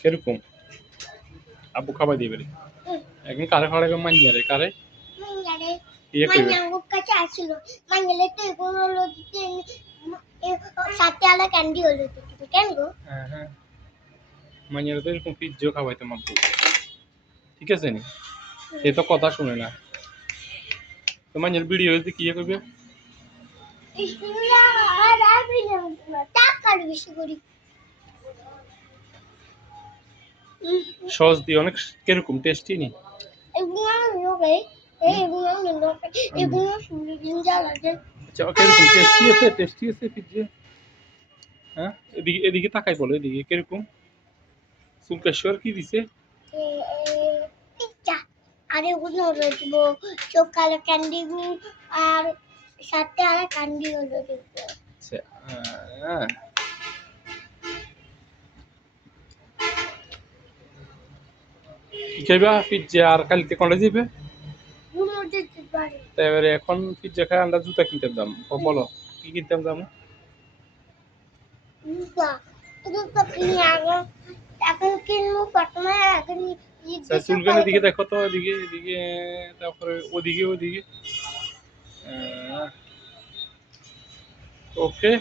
কিরকম আব্বু খাবার দিবে এখন কারে খাওয়াবে মাইয়ারে কারে মাইয়ারে ইয়ে কইবে মাইয়া কাছে আসছিল মাইয়ালে তো এগুলো হলো সাথে আলা ক্যান্ডি হলো তো কেন গো হ্যাঁ মাইয়ারে তো এরকম পিজ্জা খাওয়াইতে আব্বু ঠিক আছে নি এ তো কথা শুনে না তো মাইয়ার ভিডিও হইতে কি করবে ইসমিল্লাহ আর আবিনা টাকা বেশি করি সস দিয়ে অনেক কিরকম টেস্টি নি এগুলো লোকে এগুলো লোকে এগুলো শুনে দিন যা লাগে আচ্ছা কিরকম টেস্টি আছে পিজ্জা হ্যাঁ এদিকে তাকাই বলো এদিকে কিরকম সুলকেশ্বর কি দিছে পিজ্জা আর এগুলো হলো দিব সকালে ক্যান্ডি আর সাথে আর ক্যান্ডি হলো দিব আচ্ছা হ্যাঁ কি খাইবা পিজ্জা আর কালকে কোনটা দিবে তাই এবারে এখন পিজ্জা খাই আমরা জুতা কিনতে দাম বলো কি কিনতাম দাম এখন কিনবো প্রথমে এখন চুলকানের দিকে দেখো তো এদিকে এদিকে তারপরে ওদিকে ওদিকে ওকে